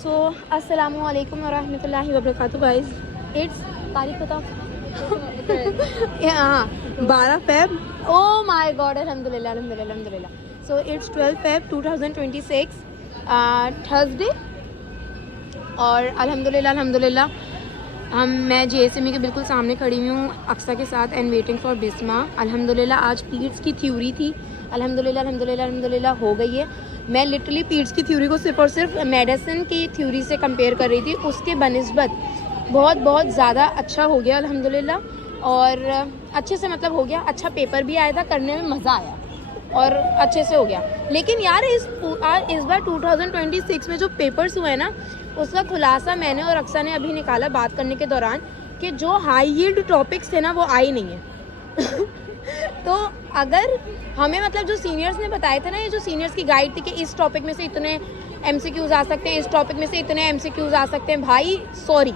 सो अस्सलामु अलैकुम वरहमतुल्लाहि वबरकातुहू गाइस। इट्स तारीख बताओ। हाँ 12 फेब। ओ माय गॉड, अल्हम्दुलिल्लाह अल्हम्दुलिल्लाह अल्हम्दुलिल्लाह। So it's 12 Feb 2026 Thursday. और अल्हम्दुलिल्लाह अल्हम्दुलिल्लाह मैं JSME के बिल्कुल सामने खड़ी हुई हूँ अक्सा के साथ एंड वेटिंग फॉर बिस्मा। अल्हम्दुलिल्लाह आज पीड्स की थ्योरी थी, अल्हम्दुलिल्लाह अल्हम्दुलिल्लाह अल्हम्दुलिल्लाह हो गई है। मैं लिटरली पीड्स की थ्योरी को सिर्फ और सिर्फ मेडिसिन की थ्योरी से कंपेयर कर रही थी, उसके बनिस्बत बहुत ज़्यादा अच्छा हो गया अल्हम्दुलिल्लाह। और अच्छे से मतलब हो गया, अच्छा पेपर भी आया था, करने में मज़ा आया और अच्छे से हो गया। लेकिन यार इस बार 2026 में जो पेपर्स हुए ना, उसका खुलासा मैंने और अक्सा ने अभी निकाला बात करने के दौरान कि जो हाई यील्ड टॉपिक्स थे ना वो आए नहीं है। तो अगर हमें मतलब जो सीनियर्स ने बताए थे ना, ये जो सीनियर्स की गाइड थी कि इस टॉपिक में से इतने MCQs आ सकते हैं, इस टॉपिक में से इतने MCQs आ सकते हैं, भाई सॉरी,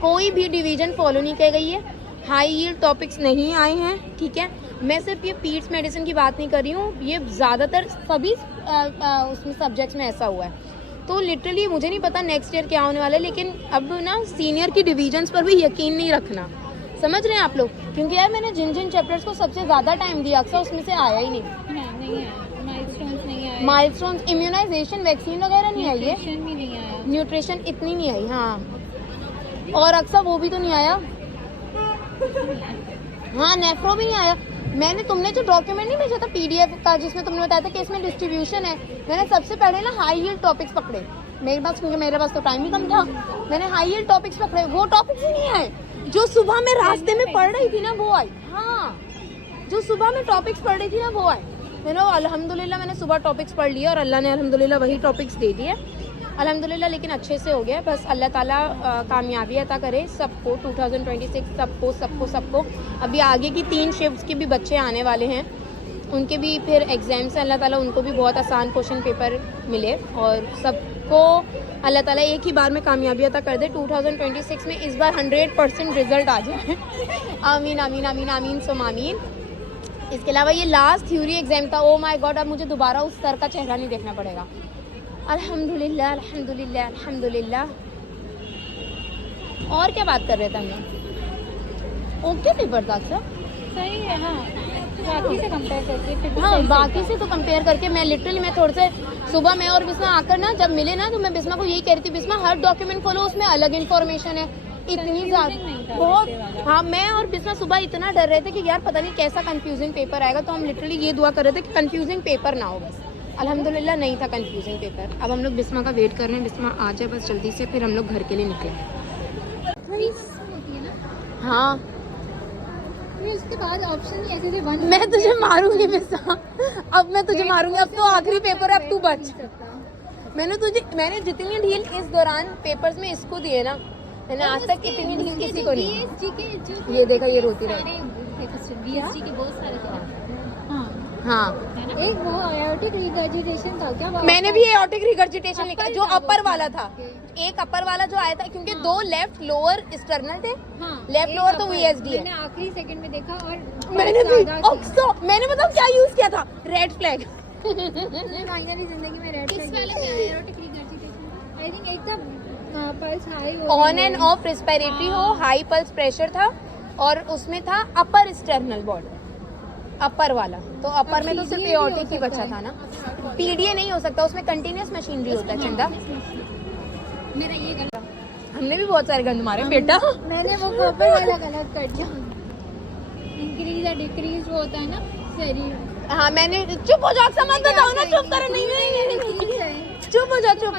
कोई भी डिवीज़न फॉलो नहीं की गई है। हाई यील्ड टॉपिक्स नहीं आए हैं, ठीक है। मैं सिर्फ ये पीड्स मेडिसिन की बात नहीं कर रही हूँ, ये ज़्यादातर सभी उसमें सब्जेक्ट्स में ऐसा हुआ है। तो लिटरली मुझे नहीं पता नेक्स्ट ईयर क्या होने वाला है, लेकिन अब ना सीनियर की डिवीजन्स पर भी यकीन नहीं रखना, समझ रहे हैं आप लोग। क्योंकि यार मैंने जिन जिन चैप्टर्स को सबसे ज़्यादा टाइम दिया अक्सर उसमें से आया ही नहीं। माइलस्टोन्स, इम्यूनाइजेशन, वैक्सीन वगैरह नहीं आई है, न्यूट्रिशन इतनी नहीं आई। हाँ, और अक्सर वो भी तो नहीं आया। हाँ, नेफ्रो भी नहीं आया। तुमने जो डॉक्यूमेंट नहीं भेजा था PDF का, जिसमें तुमने बताया था कि इसमें डिस्ट्रीब्यूशन है, मैंने सबसे पहले ना हाई यील्ड टॉपिक्स पकड़े मेरे पास, क्योंकि मेरे पास तो टाइम ही कम था। मैंने हाई यील्ड टॉपिक्स पकड़े, वो टॉपिक्स ही नहीं आए जो सुबह में रास्ते में पढ़ रही थी ना वो आई। हाँ, जो सुबह में टॉपिक्स पढ़ रही थी ना वो आए। मैंने अल्हम्दुलिल्लाह मैंने सुबह टॉपिक्स पढ़ लिए और अल्लाह ने अल्हम्दुलिल्लाह वही टॉपिक्स दे दिए अल्हम्दुलिल्लाह। लेकिन अच्छे से हो गया, बस अल्लाह ताला कामयाबी अता करे सबको 2026, सबको सबको सबको। अभी आगे की 3 शिफ्ट्स के भी बच्चे आने वाले हैं, उनके भी फिर एग्ज़ाम्स हैं, अल्लाह ताला उनको भी बहुत आसान क्वेश्चन पेपर मिले और सबको अल्लाह ताला एक ही बार में कामयाबी अता कर दे। 2026 में इस बार 100% रिजल्ट आ जाए। आमीन आमीन आमीन आमीन सुम आमीन। इसके अलावा ये लास्ट थ्योरी एग्ज़ाम था। ओ माय गॉड, अब मुझे दोबारा उस सर का चेहरा नहीं देखना पड़ेगा। अल्हम्दुलिल्लाह अल्हम्दुलिल्लाह अल्हम्दुलिल्लाह। और क्या बात कर रहे थे हम लोग? ओके पेपर था सर, सही है। हाँ, बाकी से कंपेयर करके हाँ बाकी से तो कंपेयर करके मैं थोड़े से सुबह मैं और बिस्मा आकर ना जब मिले ना, तो मैं बिस्मा को यही कह रही थी, बिस्मा हर डॉक्यूमेंट खोलो उसमें अलग इन्फॉर्मेशन है, इतनी ज़्यादा बहुत। हाँ, मैं और बिस्मा सुबह इतना डर रहे थे कि यार पता नहीं कैसा कंफ्यूजिंग पेपर आएगा, तो हम लिटरली ये दुआ कर रहे थे कि कंफ्यूजिंग पेपर ना हो। बस अल्हम्दुलिल्लाह नहीं था कंफ्यूजिंग पेपर। अब हम लोग बिस्मा का वेट कर रहे हैं, बिस्मा आ जाए बस जल्दी से, फिर हम लोग घर के लिए निकले। हाँ, उसके बाद ऑप्शन ही ऐसे थे। मैं तुझे मारूंगी बिस्मा, अब मैं तुझे मारूंगी। अब तो आखिरी पेपर है, अब तू बच। मैंने जितनी ढील इस दौरान पेपर्स में इसको दिए ना, मैंने आज तक इतनी ढील किसी को नहीं। ये देखा, ये रोती रही। BSG के बहुत सारे। हाँ, एक वो एओर्टिक रिगर्जिटेशन था क्या? मैंने भी एओर्टिक रिगर्जिटेशन लिखा जो अपर वाला था। एक अपर वाला जो आया था, क्योंकि 2 लेफ्ट लोअर एक्सटर्नल थे। लेफ्ट लोअर तो VSD है। मैंने आखिरी सेकंड में देखा और मैंने मतलब क्या यूज किया था, रेड फ्लैग। फाइनली जिंदगी में red flag. Aortic regurgitation I think एक था pulse high on end of respiratory हो, हाई पल्स प्रेशर था, और उसमें था अपर एक्सटर्नल बॉर्डर, अपर वाला। तो अपर में तो सिर्फ एओर्टिक ही बचा था ना। PDA नहीं हो सकता, उसमें कंटिन्यूस मशीनरी होता है। चंदा, मेरा ये गलत, हमने भी बहुत सारे गंद मारे बेटा। मैंने वो कॉपर वाला गलत कर दिया। इंक्रीज या डिक्रीज वो होता है ना, सही। हाँ, मैंने चुप हो जाओ, समझ बताओ ना, चुप करो। नहीं, चुप हो जाओ, चुप।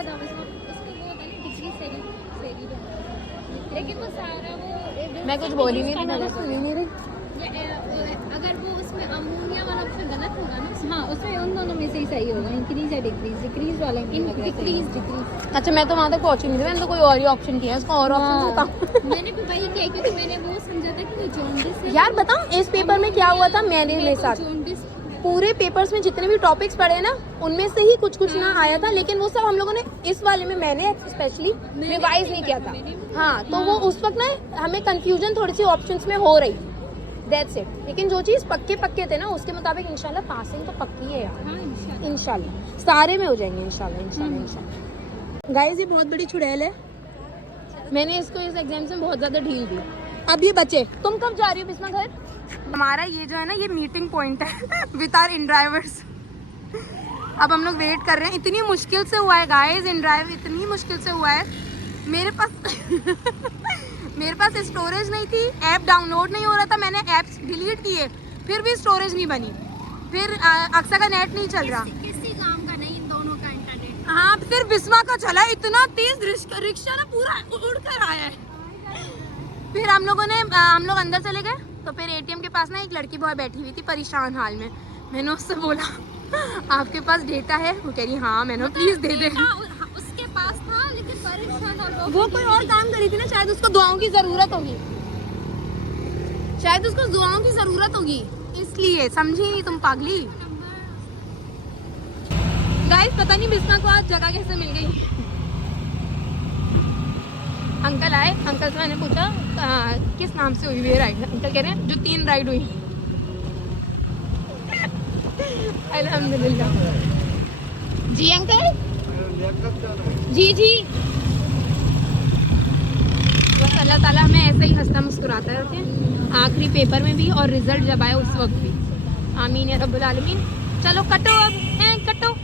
लेकिन वो सारा वो मैं कुछ बोली नहीं थी, सुनी नहीं रही। अगर वो उसमें अमोनिया वाला ऑप्शन गलत होगा ना, हाँ उसमें उन दोनों में से ही सही होगा। इंक्रीज या डिक्रीज, डिक्रीज वाला डिक्रीज। अच्छा, मैं तो वहाँ तक पहुँची नहीं थी, मैंने तो कोई और ही ऑप्शन किया है, उसका और ऑप्शन बताओ। मैंने भी वही किया क्योंकि मैंने वो समझा था कि वो जॉन्डिस है। यार बताऊँ इस पेपर में क्या हुआ था मेरे साथ? पूरे पेपर्स में जितने भी टॉपिक्स पढ़े ना, उनमें से ही कुछ कुछ ना आया था, लेकिन वो सब हम लोगों ने इस वाले में मैंने स्पेशली रिवाइज नहीं किया था। हाँ, तो वो उस वक्त ना हमें कंफ्यूजन थोड़ी सी ऑप्शंस में हो रही, दैट्स इट। लेकिन जो चीज़ पक्के थे ना, उसके मुताबिक इंशाल्लाह पासिंग तो पक्की है यार। इंशाल्लाह सारे में हो जाएंगे इंशाल्लाह इंशाल्लाह इंशाल्लाह। गाइस ये बहुत बड़ी चुड़ैल है, मैंने इसको इस एग्जाम में बहुत ज़्यादा ढील दी। अब ये बचे, तुम कब जा रही हो बिस्मा घर? हमारा ये जो है ना ये मीटिंग पॉइंट है विद आवर इन ड्राइवर्स। अब हम लोग वेट कर रहे हैं, इतनी मुश्किल से हुआ है गाइस, इन ड्राइव इतनी मुश्किल से हुआ है। मेरे पास स्टोरेज नहीं थी, ऐप डाउनलोड नहीं हो रहा था, मैंने ऐप्स डिलीट किए फिर भी स्टोरेज नहीं बनी, फिर अक्सा का नेट नहीं चल रहा, किसी काम का नहीं, इन दोनों का इंटरनेट। हाँ फिर बिस्मा का चला, इतना तेज रिक्शा ना पूरा उड़ कर आया है। फिर हम लोग अंदर चले गए, तो फिर एटीएम के पास ना एक लड़की बॉय बैठी हुई थी परेशान हाल में। मैंने उससे बोला आपके पास डेटा है? वो कह रही हाँ। मैंने प्लीज दे दे। उसके पास था लेकिन परेशान और वो कोई और काम करी थी ना, शायद उसको दुआओं की जरूरत होगी, शायद उसको दुआओं की जरूरत होगी, इसलिए समझी नहीं तुम पागली। गाइस पता नहीं बिस्मा को आज जगह कैसे मिल गई। अंकल आए, अंकल से मैंने पूछा किस नाम से हुई हुई है राइड? अंकल कह रहे हैं जो 3 राइड हुई। अल्हम्दुलिल्लाह। जी अंकल, जी जी, बस अल्लाह ताला हमें ऐसे ही हंसता मुस्कुराता रखे, आखिरी पेपर में भी और रिजल्ट जब आए उस वक्त भी। आमीन या रब्बुल आलमीन। चलो कटो अब, हैं कटो।